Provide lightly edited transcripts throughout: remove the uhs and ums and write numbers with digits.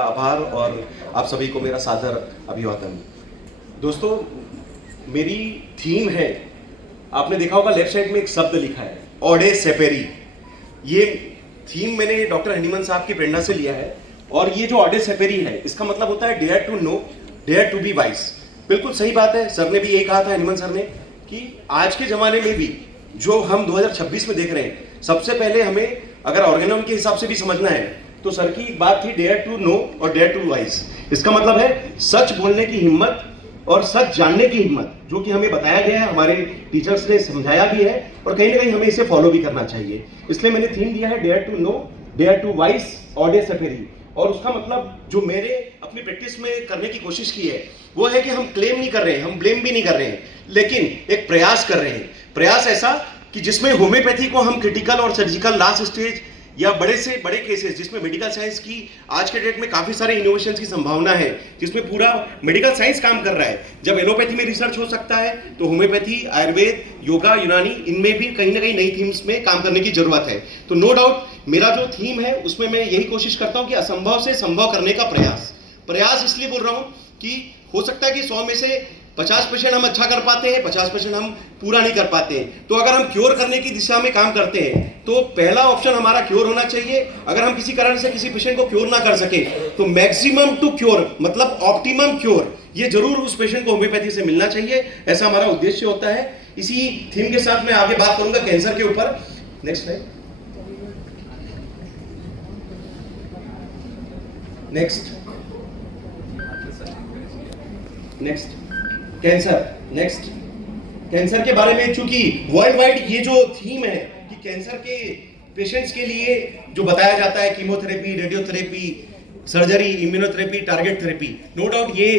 आभार और आप सभी को मेरा सादर अभिवादन। दोस्तों, मेरी थीम है, आपने देखा होगा लेफ्ट साइड में एक शब्द लिखा है ऑडे सेपेरी। ये थीम मैंने डॉक्टर हनीमन साहब की प्रेरणा से लिया है और ये जो ऑडे सेपेरी है इसका मतलब होता है dare to know, dare to be wise. बिल्कुल सही बात है, सर ने भी यही कहा था, हनीमन सर ने, कि आज के ज़माने में भी जो हम 2026 में देख रहे हैं, सबसे पहले हमें अगर ऑर्गेनोम के हिसाब से भी समझना है तो सर की एक बात थी डेयर टू नो और डेयर टू वाइज। इसका मतलब है सच बोलने की हिम्मत और सच जानने की हिम्मत, जो कि हमें बताया गया है, हमारे टीचर्स ने समझाया भी है और कहीं ना कहीं हमें इसे फॉलो भी करना चाहिए। इसलिए मैंने थीम दिया है dare to know, dare to wise, ऑडे सेपेरी। और उसका मतलब जो मेरे अपनी प्रैक्टिस में करने की कोशिश की है वो है कि हम क्लेम नहीं कर रहे हैं, हम ब्लेम भी नहीं कर रहे हैं, लेकिन एक प्रयास कर रहे हैं। प्रयास ऐसा कि जिसमें होम्योपैथी को हम क्रिटिकल और सर्जिकल लास्ट स्टेज या बड़े से बड़े केसेस जिसमें मेडिकल साइंस की आज के डेट में काफ़ी सारे इनोवेशन की संभावना है, जिसमें पूरा मेडिकल साइंस काम कर रहा है। जब एलोपैथी में रिसर्च हो सकता है तो होम्योपैथी, आयुर्वेद, योगा, यूनानी, इनमें भी कहीं ना कहीं नई थीम्स में काम करने की जरूरत है। तो नो डाउट मेरा जो थीम है उसमें मैं यही कोशिश करता हूँ कि असंभव से संभव करने का प्रयास इसलिए बोल रहा हूँ कि हो सकता है कि 100 में से 50% हम अच्छा कर पाते हैं, 50% हम पूरा नहीं कर पाते हैं। तो अगर हम क्योर करने की दिशा में काम करते हैं तो पहला ऑप्शन हमारा क्योर होना चाहिए। अगर हम किसी कारण से किसी पेशेंट को क्योर ना कर सके तो मैक्सिमम टू क्योर मतलब ऑप्टिमम क्योर, ये जरूर उस पेशेंट को होम्योपैथी से मिलना चाहिए। ऐसा हमारा उद्देश्य होता है। इसी थीम के साथ मैं आगे बात करूंगा कैंसर के ऊपर। Next slide. नेक्स्ट कैंसर के बारे में, चूंकि वर्ल्ड वाइड ये जो थीम है कि कैंसर के पेशेंट्स के लिए जो बताया जाता है chemotherapy, radiotherapy, surgery, immunotherapy, target therapy, no doubt ये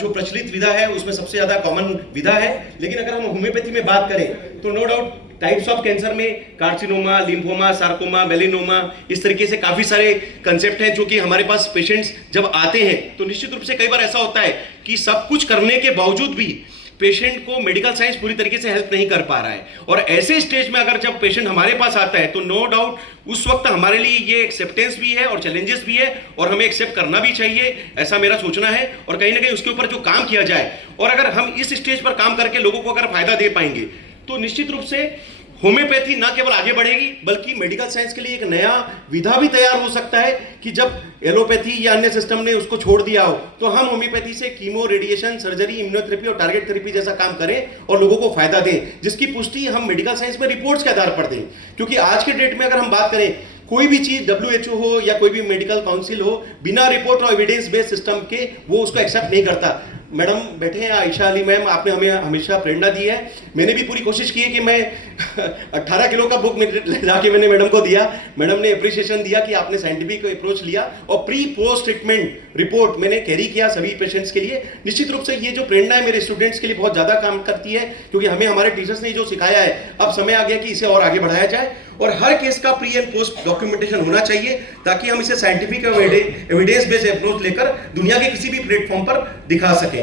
जो प्रचलित विधा है उसमें सबसे ज्यादा कॉमन विधा है। लेकिन अगर हम होम्योपैथी में बात करें तो no doubt types of cancer में कार्सिनोमा, लिम्फोमा, सार्कोमा, मेलेनोमा, इस तरीके से काफी सारे कंसेप्ट हैं जो कि हमारे पास पेशेंट्स जब आते हैं तो निश्चित रूप से कई बार ऐसा होता है कि सब कुछ करने के बावजूद भी पेशेंट को मेडिकल साइंस पूरी तरीके से हेल्प नहीं कर पा रहा है। और ऐसे स्टेज में अगर जब पेशेंट हमारे पास आता है तो नो डाउट उस वक्त हमारे लिए ये एक्सेप्टेंस भी है और चैलेंजेस भी है और हमें एक्सेप्ट करना भी चाहिए, ऐसा मेरा सोचना है। और कहीं ना कहीं उसके ऊपर जो काम किया जाए और अगर हम इस स्टेज पर काम करके लोगों को अगर फायदा दे पाएंगे तो निश्चित रूप से होम्योपैथी ना केवल आगे बढ़ेगी बल्कि मेडिकल साइंस के लिए एक नया विधा भी तैयार हो सकता है कि जब एलोपैथी या अन्य सिस्टम ने उसको छोड़ दिया हो तो हम होम्योपैथी से कीमो, रेडिएशन, सर्जरी, इम्यूनोथेरेपी और टारगेट थेरेपी जैसा काम करें और लोगों को फायदा दें, जिसकी पुष्टि हम मेडिकल साइंस में रिपोर्ट्स के आधार पर दें। क्योंकि आज के डेट में अगर हम बात करें कोई भी चीज WHO हो या कोई भी मेडिकल काउंसिल हो, बिना रिपोर्ट और एविडेंस बेस्ड सिस्टम के वो उसको एक्सेप्ट नहीं करता। मैडम बैठे हैं, आयशा अली मैम, आपने हमें हमेशा प्रेरणा दी है। मैंने भी पूरी कोशिश की है कि मैं 18 किलो का बुक लाके मैंने मैडम को दिया। मैडम ने अप्रिशिएशन दिया कि आपने साइंटिफिक अप्रोच लिया और प्री पोस्ट ट्रीटमेंट रिपोर्ट मैंने कैरी किया सभी पेशेंट्स के लिए। निश्चित रूप से ये जो प्रेरणा है मेरे स्टूडेंट्स के लिए बहुत ज्यादा काम करती है, क्योंकि हमें हमारे टीचर्स ने जो सिखाया है अब समय आ गया कि इसे और आगे बढ़ाया जाए और हर केस का प्री एंड पोस्ट डॉक्यूमेंटेशन होना चाहिए ताकि हम इसे साइंटिफिक एविडेंस बेस्ड अप्रोच लेकर दुनिया के किसी भी प्लेटफॉर्म पर दिखा सकें।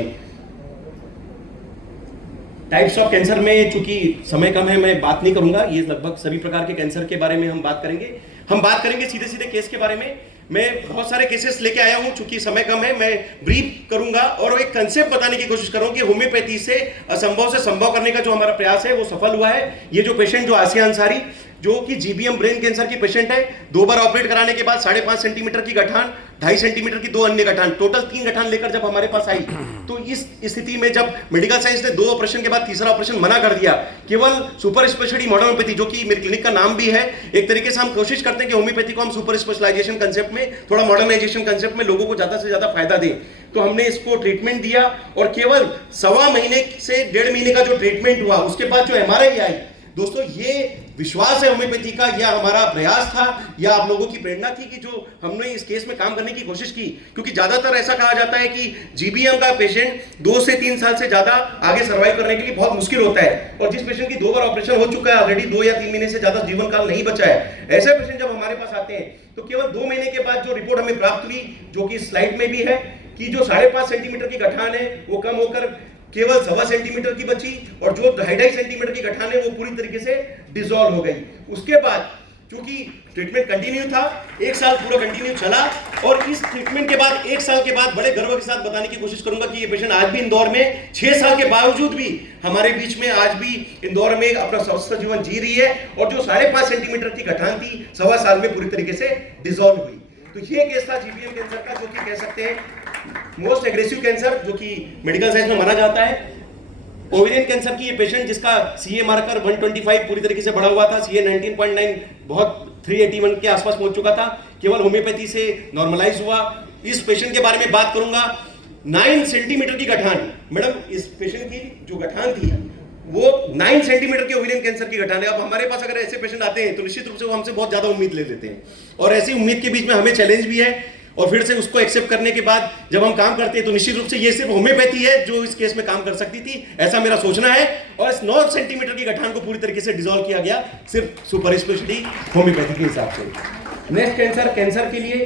टाइप्स ऑफ कैंसर में चूंकि समय कम है मैं बात नहीं करूंगा, ये लगभग सभी प्रकार के कैंसर के बारे में हम बात करेंगे। हम बात करेंगे सीधे सीधे केस के बारे में। मैं बहुत सारे केसेस लेके आया हूं, चूंकि समय कम है मैं ब्रीफ करूंगा और एक कंसेप्ट बताने की कोशिश करूंगा कि होम्योपैथी से असंभव से संभव करने का जो हमारा प्रयास है वो सफल हुआ है। ये जो पेशेंट जो आसिया अंसारी जो कि GBM ब्रेन कैंसर की पेशेंट है, 2 बार ऑपरेट कराने के बाद 5.5 सेंटीमीटर की गठान, 2.5 सेंटीमीटर की 2 अन्य गठान, टोटल 3 गठान लेकर जब हमारे पास आई तो इस स्थिति में जब मेडिकल साइंस ने 2 ऑपरेशन के बाद तीसरा ऑपरेशन मना कर दिया, केवल सुपर स्पेशलिटी मॉडर्न होम्योपैथी जो कि मेरे क्लिनिक का नाम भी है, एक तरीके से हम कोशिश करते हैं कि होम्योपैथी को हम सुपर स्पेशलाइजेशन कंसेप्ट में, थोड़ा मॉडर्नाइजेशन कंसेप्ट में लोगों को ज्यादा से ज्यादा फायदा दें। तो हमने इसको ट्रीटमेंट दिया और केवल 1.25 महीने से 1.5 महीने का जो ट्रीटमेंट हुआ उसके बाद जो MRI आई, दोस्तों ये विश्वास है होम्योपैथी का या हमारा प्रयास था या आप लोगों की प्रेरणा थी कि जो हमने इस केस में काम करने की कोशिश की। क्योंकि ज्यादातर ऐसा कहा जाता है कि GBM का पेशेंट 2 से 3 साल से ज्यादा आगे सर्वाइव करने के लिए बहुत मुश्किल होता है और जिस पेशेंट की 2 बार ऑपरेशन हो चुका है ऑलरेडी, 2 या 3 महीने से ज्यादा जीवन काल नहीं बचा है, ऐसे पेशेंट जब हमारे पास आते हैं तो केवल 2 महीने के बाद जो रिपोर्ट हमें प्राप्त हुई, जो कि स्लाइड में भी है, कि जो 5.5 सेंटीमीटर की गठान है वो कम होकर केवल 1.25 सेंटीमीटर की बची और जो 2.5 सेंटीमीटर की गठान है वो पूरी तरीके से डिसॉल्व हो गई। उसके बाद क्योंकि ट्रीटमेंट कंटिन्यू था, 1 साल पूरा कंटिन्यू चला। और इस ट्रीटमेंट के बाद 1 साल के बाद बड़े गर्व के साथ बताने की कोशिश करूंगा कि ये पेशेंट आज भी इंदौर में 6 साल के बावजूद भी हमारे बीच में आज भी इंदौर में अपना स्वस्थ जीवन जी रही है। और जो 5.5 सेंटीमीटर की गठान थी 1.25 साल में पूरी तरीके से डिसॉल्व हुई। तो ये केस था जीबीएम कैंसर का, जो कि कह सकते हैं मोस्ट एग्रेसिव कैंसर जो कि मेडिकल साइंस में माना जाता है। ओवेरियन कैंसर की ये पेशेंट जिसका सीए मार्कर 125 पूरी तरीके से बढ़ा हुआ था, सीए 19.9 बहुत 381 के आसपास पहुंच चुका था, केवल होम्योपैथी से नॉर्मलाइज हुआ। इस पेशेंट के बारे में बात करूंगा। 9 सेंटीमीटर की गठान, मैडम इस पेशेंट की जो गठान थी वो 9 सेंटीमीटर की ओवेरियन कैंसर की गठान है। अब हमारे पास अगर ऐसे पेशेंट आते हैं तो निश्चित रूप से वो हमसे बहुत ज्यादा उम्मीद ले लेते हैं, और ऐसी उम्मीद के बीच में हमें चैलेंज भी है। और फिर से उसको एक्सेप्ट करने के बाद जब हम काम करते हैं तो निश्चित रूप से ये सिर्फ होम्योपैथी है जो इस केस में काम कर सकती थी, ऐसा मेरा सोचना है। और इस 9 सेंटीमीटर की गठान को पूरी तरीके से डिसॉल्व किया गया सिर्फ सुपर स्पेशलिटी होम्योपैथी के हिसाब से। नेक्स्ट कैंसर के लिए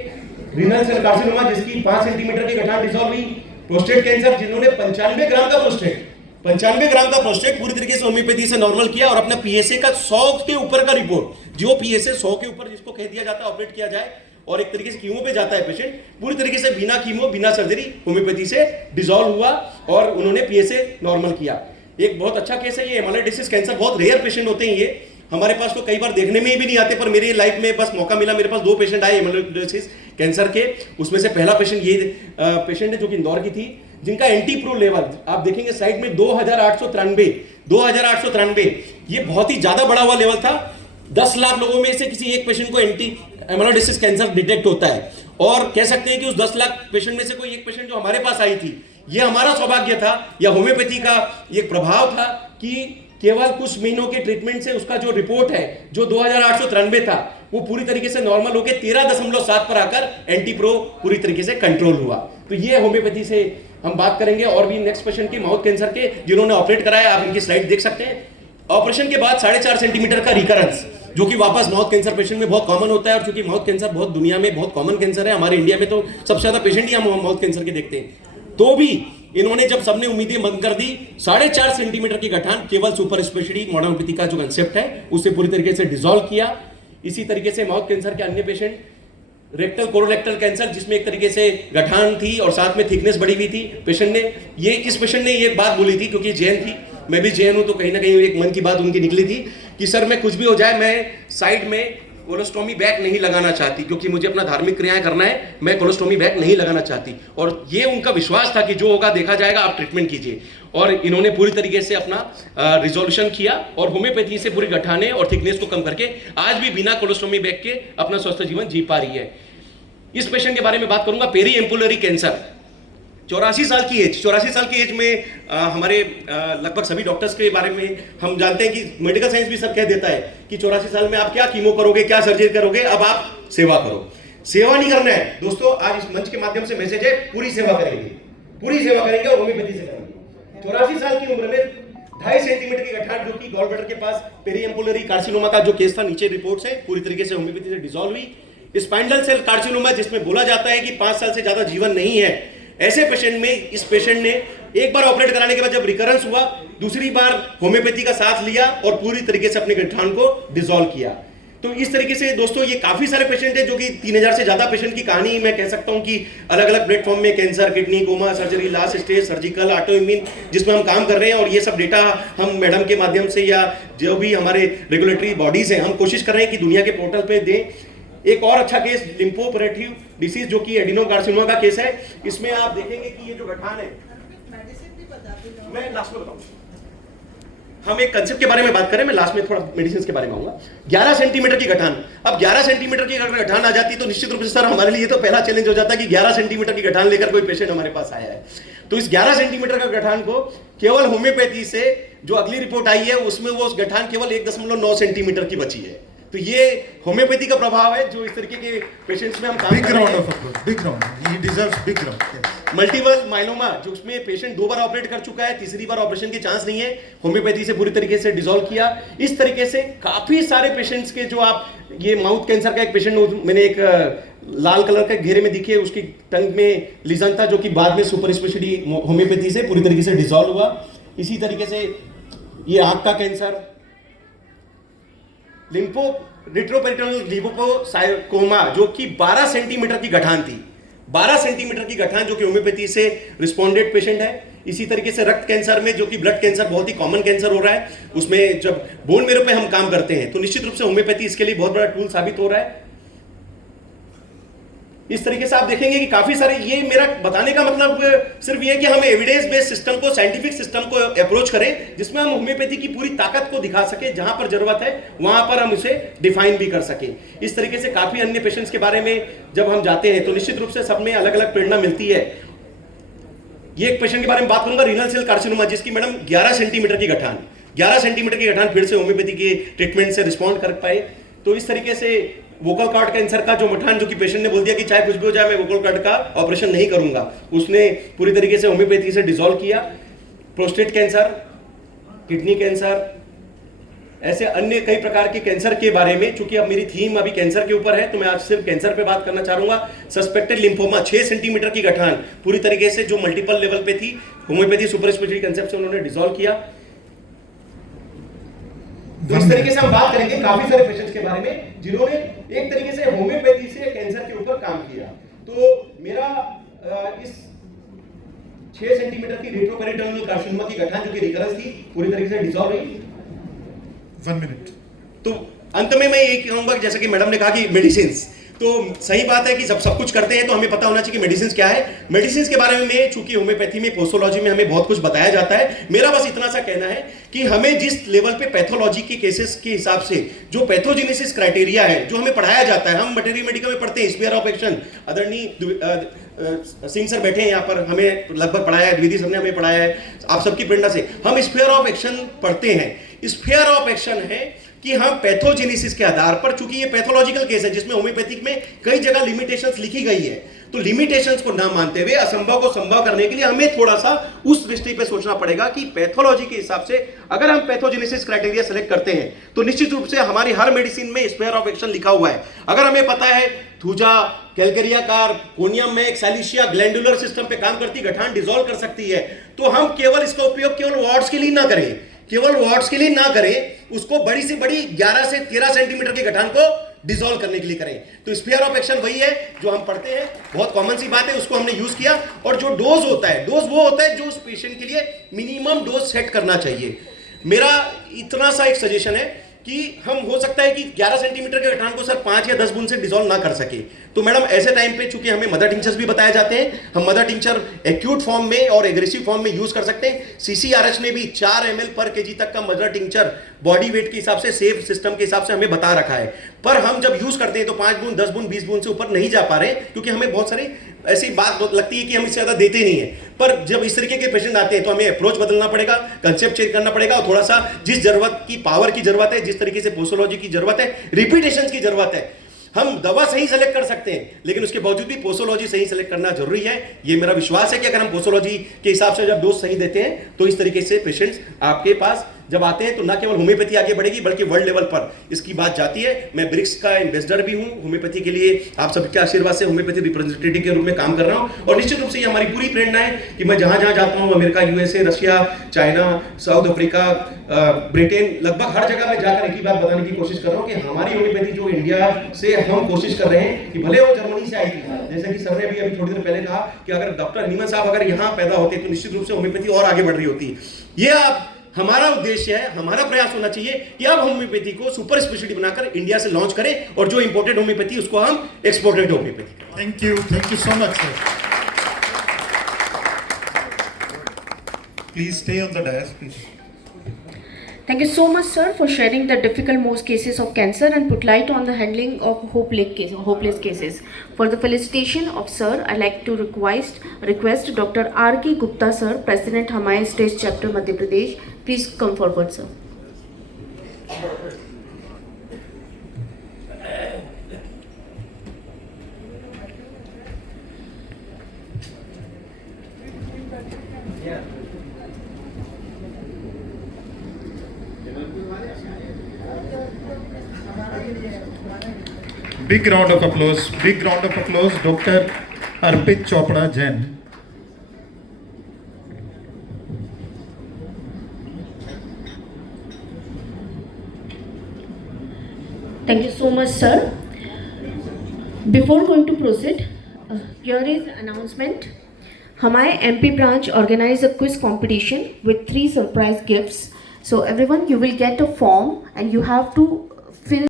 रीनल सेल कार्सिनोमा जिसकी 5 सेंटीमीटर की गठान डिसॉल्व हुई। प्रोस्टेट कैंसर जिन्होंने 95 ग्राम का प्रोस्टेट पूरी तरीके से होम्योपैथी से नॉर्मल किया और अपना पीएसए का 100 के ऊपर का रिपोर्ट, जो पीएसए 100 के ऊपर जिसको कह दिया जाता है ऑपरेट किया जाए और एक तरीके से कीमो पे जाता है पेशेंट, पूरी तरीके से बिना कीमो बिना सर्जरी होम्योपैथी से डिसॉल्व हुआ और उन्होंने पीएसए नॉर्मल किया। एक बहुत अच्छा केस है ये। एमाइलोइडोसिस कैंसर बहुत रेयर पेशेंट होते हैं ये, हमारे पास तो कई बार देखने में भी नहीं आते, पर मेरी लाइफ में बस मौका मिला, मेरे पास 2 पेशेंट आए एमाइलोइडोसिस कैंसर के। उसमें से पहला पेशेंट ये पेशेंट है जो कि इंदौर की थी, जिनका एंटी प्रो लेवल आप देखेंगे साइड में 2893, ये बहुत ही ज्यादा बढ़ा हुआ लेवल था। 10 लाख लोगों में से किसी एक पेशेंट को एंटी एमाइलोइडोसिस कैंसर डिटेक्ट होता है, और कह सकते हैं कि उस 10 लाख पेशेंट में से कोई एक पेशेंट जो हमारे पास आई थी, ये हमारा सौभाग्य था या होम्योपैथी का एक प्रभाव था कि केवल कुछ महीनों के ट्रीटमेंट से उसका जो रिपोर्ट है जो 2893 था वो पूरी तरीके से नॉर्मल होकर 13.7 पर आकर एंटी प्रो पूरी तरीके से कंट्रोल हुआ। तो ये होम्योपैथी से हम बात करेंगे। और भी नेक्स्ट पेशेंट की माउथ कैंसर के जिन्होंने ऑपरेट कराया, आप इनकी स्लाइड देख सकते हैं। ऑपरेशन के बाद 4.5 सेंटीमीटर का रिकरेंस जो कि वापस माउथ कैंसर पेशेंट में बहुत कॉमन होता है, और चूंकि माउथ कैंसर बहुत दुनिया में बहुत कॉमन कैंसर है, हमारे इंडिया में तो सबसे ज्यादा पेशेंट ही हम माउथ कैंसर के देखते हैं, तो भी इन्होंने जब सबने उम्मीदें बंद कर दी 4.5 सेंटीमीटर की गठान केवल सुपर स्पेशलिटी मॉडर्न होम्योपैथी का जो कंसेप्ट है उससे पूरी तरीके से डिसॉल्व किया। इसी तरीके से माउथ कैंसर के अन्य पेशेंट, रेक्टल कोलोरेक्टल कैंसर जिसमें एक तरीके से गठान थी और साथ में थिकनेस बढ़ी हुई थी, पेशेंट ने इस पेशेंट ने ये बात बोली थी, क्योंकि जैन थी, मैं भी जैन हूं, तो कहीं ना कहीं एक मन की बात उनकी निकली थी कि सर मैं कुछ भी हो जाए मैं साइड में कोलोस्टोमी बैग नहीं लगाना चाहती, क्योंकि मुझे अपना धार्मिक क्रियाएं करना है, मैं कोलोस्टोमी बैग नहीं लगाना चाहती। और ये उनका विश्वास था कि जो होगा देखा जाएगा, आप ट्रीटमेंट कीजिए। और इन्होंने पूरी तरीके से अपना रिजोल्यूशन किया और होम्योपैथी से पूरी गठाने और थिकनेस को कम करके आज भी बिना कोलोस्टोमी बैग के अपना स्वस्थ जीवन जी पा रही है। इस पेशेंट के बारे में बात करूंगा, पेरी एम्पुलरी कैंसर, 84 साल की एज में हमारे लगभग सभी डॉक्टर्स के बारे में हम जानते हैं कि मेडिकल साइंस भी सब कह देता है कि 84 साल में आप क्या कीमो करोगे, क्या सर्जरी करोगे, अब आप सेवा करो। सेवा नहीं करना है दोस्तों, आज इस मंच के माध्यम से मैसेज है, पूरी सेवा करेंगे और होम्योपैथी से करेंगे। 84 साल की उम्र में 2.5 सेंटीमीटर की गठान जो कि गॉल ब्लैडर के पास पेरी एम्पुलरी कार्सिनोमा का जो केस था, नीचे रिपोर्ट से पूरी तरीके से होम्योपैथी से डिसॉल्व हुई। स्पाइनल सेल कार्सिनोमा जिसमें बोला जाता है कि 5 साल से ज्यादा जीवन नहीं है, ऐसे पेशेंट में इस पेशेंट ने एक बार ऑपरेट कराने के बाद जब रिकरेंस हुआ, दूसरी बार होम्योपैथी का साथ लिया और पूरी तरीके से अपने गठान को डिसॉल्व किया। तो इस तरीके से दोस्तों ये काफी सारे पेशेंट हैं, जो कि 3000 से ज्यादा पेशेंट की कहानी मैं कह सकता हूं कि अलग अलग प्लेटफॉर्म में cancer, kidney, coma, surgery, last stage, surgical, auto immune जिसमें हम काम कर रहे हैं। और ये सब डेटा हम मैडम के माध्यम से या जो भी हमारे रेगुलेटरी बॉडीज हैं, हम कोशिश कर रहे हैं कि दुनिया के पोर्टल पे दें। एक और अच्छा केस लिम्फोप्रेटिव डिसीज जो कि एडिनोकार्सिनोमा का केस है, इसमें आप देखेंगे कि ये जो गठान है, मैं लास्ट में बताऊंगा, हम एक कंसेप्ट के बारे में बात करें, मैं लास्ट में थोड़ा मेडिसिन के बारे में आऊंगा। 11 सेंटीमीटर की गठान, अब 11 सेंटीमीटर की अगर गठान आ जाती तो निश्चित रूप से सर हमारे लिए तो पहला चैलेंज हो जाता कि 11 सेंटीमीटर की गठान लेकर कोई पेशेंट हमारे पास आया है। तो इस 11 सेंटीमीटर का गठान को केवल होम्योपैथी से जो अगली रिपोर्ट आई है उसमें वो गठान केवल 1.9 सेंटीमीटर की बची है। तो ये होम्योपैथी का प्रभाव है जो इस तरीके के पेशेंट्स में हम काम कर रहे हैं। बिग राउंड, ही deserves big round. Multiple myeloma जो उसमें पेशेंट 2 बार ऑपरेट कर चुका है, तीसरी बार ऑपरेशन की चांस नहीं है, होम्योपैथी से पूरी तरीके से डिसॉल्व किया। इस तरीके से काफी सारे पेशेंट्स के जो आप, ये माउथ कैंसर का एक पेशेंट मैंने एक लाल कलर के घेरे में दिखे, उसकी टंग में लीजन था जो कि बाद में सुपर स्पेशलिटी होम्योपैथी से पूरी तरीके से डिसॉल्व हुआ। इसी तरीके से ये आंख का कैंसर, रिट्रोपेरिटोनियल लिपोसार्कोमा, जो कि 12 सेंटीमीटर की गठान थी, 12 सेंटीमीटर की गठान, जो कि होम्योपैथी से रिस्पॉन्डेड पेशेंट है। इसी तरीके से रक्त कैंसर में, जो कि ब्लड कैंसर बहुत ही कॉमन कैंसर हो रहा है, उसमें जब बोन मेरो पे हम काम करते हैं तो निश्चित रूप से होम्योपैथी इसके लिए बहुत बड़ा टूल साबित हो रहा है। इस तरीके से आप देखेंगे कि काफी सारे, ये मेरा बताने का मतलब सिर्फ ये है कि हम एविडेंस बेस्ड सिस्टम को, साइंटिफिक सिस्टम को अप्रोच करें, जिसमें हम होम्योपैथी की पूरी ताकत को दिखा सके, जहां पर जरूरत है वहां पर हम उसे डिफाइन भी कर सके। इस तरीके से काफी अन्य पेशेंट्स के बारे में जब हम जाते हैं तो निश्चित रूप से सब में अलग अलग प्रेरणा मिलती है। ये एक पेशेंट के बारे में बात करूंगा, रीनल सेल कार्सिनोमा, जिसकी मैडम 11 सेंटीमीटर की गठान, 11 सेंटीमीटर की गठान फिर से होम्योपैथी के ट्रीटमेंट से रिस्पॉन्ड कर पाए। तो इस तरीके से वोकल कॉर्ड कैंसर का जो मठान, जो कि पेशेंट ने बोल दिया कि चाहे कुछ भी हो जाए मैं वोकल कॉर्ड का ऑपरेशन नहीं करूंगा, उसने पूरी तरीके से होम्योपैथी से डिसॉल्व किया। प्रोस्टेट कैंसर, किडनी कैंसर, ऐसे अन्य कई प्रकार के कैंसर के बारे में, चूंकि अब मेरी थीम अभी कैंसर के ऊपर है तो मैं आज सिर्फ कैंसर पे बात करना चाहूंगा। सस्पेक्टेड लिम्फोमा, 6 सेंटीमीटर की गठान, पूरी तरीके से जो मल्टीपल लेवल पे थी, होम्योपैथी सुपर स्पेशलिटी कंसेप्ट से उन्होंने डिसॉल्व किया। तो इस तरीके से हम बात करेंगे काफी सारे पेशेंट्स के बारे में जिन्होंने एक तरीके से होम्योपैथी से कैंसर के ऊपर काम किया। तो मेरा इस 6 सेंटीमीटर की रेट्रोपेरिटोनियल कार्सिनोमा की गठान, जो कि रिकरेंस थी, पूरी तरीके से डिसॉल्व हुई। 1 minute. तो अंत में मैं ये कहूंगा, जैसे कि मैडम ने कहा कि मेडिसिन, तो सही बात है कि जब सब कुछ करते हैं तो हमें पता होना चाहिए कि मेडिसिन क्या है। मेडिसिन के बारे में चूंकि होम्योपैथी में, पोस्टोलॉजी में हमें बहुत कुछ बताया जाता है, मेरा बस इतना सा कहना है कि हमें जिस लेवल पे पैथोलॉजी के केसेस के हिसाब से जो पैथोजेनेसिस क्राइटेरिया है, जो हमें पढ़ाया जाता है, हम मटेरियल मेडिकल में पढ़ते हैं, स्फीयर ऑफ एक्शन, आदरणीय सिंह सर बैठे हैं यहाँ पर, हमें लगभग पढ़ाया है, द्विवेदी सर ने हमें पढ़ाया है, आप सबकी प्रेरणा से हम स्फीयर ऑफ एक्शन पढ़ते हैं। स्फीयर ऑफ एक्शन है कि हम पैथोजेनेसिस के आधार पर, चूंकि ये पैथोलॉजिकल केस है जिसमें होम्योपैथिक में कई जगह लिमिटेशंस लिखी गई है, तो लिमिटेशंस को ना मानते हुए असंभव को संभव करने के लिए हमें थोड़ा सा उस दृष्टि पे सोचना पड़ेगा कि पैथोलॉजी के हिसाब से अगर हम पैथोजेनेसिस क्राइटेरिया सेलेक्ट करते हैं तो निश्चित रूप से हमारी हर मेडिसिन में स्फीयर ऑफ एक्शन लिखा हुआ है। अगर हमें पता है थूजा, कैलकेरिया कार, कोनियम में एक्सालिशिया ग्लैंडुलर सिस्टम पे काम करती गठान डिसॉल्व कर सकती है, तो हम केवल इसका उपयोग केवल वार्ड्स के लिए ना करें, केवल वार्ड्स के लिए ना करें, उसको बड़ी से बड़ी 11 से 13 सेंटीमीटर की गठान को डिसॉल्व करने के लिए करें। तो स्फीयर ऑफ एक्शन वही है जो हम पढ़ते हैं, बहुत कॉमन सी बात है, उसको हमने यूज किया। और जो डोज होता है, डोज वो होता है जो उस पेशेंट के लिए मिनिमम डोज सेट करना चाहिए। मेरा इतना सा एक सजेशन है कि हम, हो सकता है कि 11 सेंटीमीटर के गठान को सर 5 या 10 बूंद से डिसॉल्व ना कर सके, तो मैडम ऐसे टाइम पे चूंकि हमें मदर टिंचर्स भी बताए जाते हैं, हम मदर टिंचर एक्यूट फॉर्म में और एग्रेसिव फॉर्म में यूज कर सकते हैं। सीसीआरएच ने भी 4 ml पर केजी तक का मदर टिंचर बॉडी वेट के हिसाब से, सेफ सिस्टम के हिसाब से हमें बता रखा है, पर हम जब यूज करते हैं तो 5 बूंद, 10 बूंद, 20 बूंद से ऊपर नहीं जा पा रहे, क्योंकि हमें बहुत सारी ऐसी बात लगती है कि हम इससे ज्यादा देते नहीं है। पर जब इस तरीके के पेशेंट आते हैं तो हमें अप्रोच बदलना पड़ेगा, कंसेप्ट चेंज करना पड़ेगा, और थोड़ा सा जिस जरूरत की पावर की जरूरत है, जिस तरीके से पोस्टोलॉजी की जरूरत है, रिपीटेशन की जरूरत है, हम दवा सही सेलेक्ट कर सकते हैं, लेकिन उसके बावजूद भी पोस्टोलॉजी सही सेलेक्ट करना जरूरी है। ये मेरा विश्वास है कि अगर हम पोस्टोलॉजी के हिसाब से जब डोज सही देते हैं तो इस तरीके से पेशेंट्स आपके पास जब आते हैं तो ना केवल होम्योपैथी आगे बढ़ेगी बल्कि वर्ल्ड लेवल पर इसकी बात जाती है। मैं ब्रिक्स का एम्बेसडर भी हूं होम्योपैथी के लिए, आप सबके आशीर्वाद से होम्योपैथी रिप्रेजेंटेटिव के रूप में काम कर रहा हूं, और निश्चित रूप से ये हमारी पूरी प्रेरणा है कि मैं जहां जहां जाता हूं, America, USA, Russia, China, south Africa, Britain, लगभग हर जगह में जाकर एक ही बात बताने की कोशिश कर रहा हूं कि हमारी होम्योपैथी जो इंडिया से हम कोशिश कर रहे हैं कि भले वो जर्मनी से आई थी, जैसे कि सर ने अभी थोड़ी देर पहले कहा कि अगर डॉक्टर नीमन साहब अगर यहाँ पैदा होते तो निश्चित रूप से होम्योपैथी और आगे बढ़ रही होती। ये आप हमारा उद्देश्य है, हमारा प्रयास होना चाहिए कि अब होम्योपैथी को सुपर स्पेशलिटी बनाकर इंडिया से लॉन्च करें, और जो इंपोर्टेड होम्योपैथी उसको हम exported homeopathy. Thank you so much, sir. Please stay on the dais, please. Thank you so much, sir, for sharing the difficult most cases of cancer and put light on the handling of hopeless cases. For the felicitation of sir, I like to request Dr. R.K. Gupta, sir, President Hamay State Chapter Madhya Pradesh. Please come forward, sir. Big round of applause, Dr. Arpit Chopra Jain. Thank you so much, sir. Before going to proceed, here is announcement. हमारे MP branch organize a quiz competition with 3 surprise gifts. So everyone, you will get a form and you have to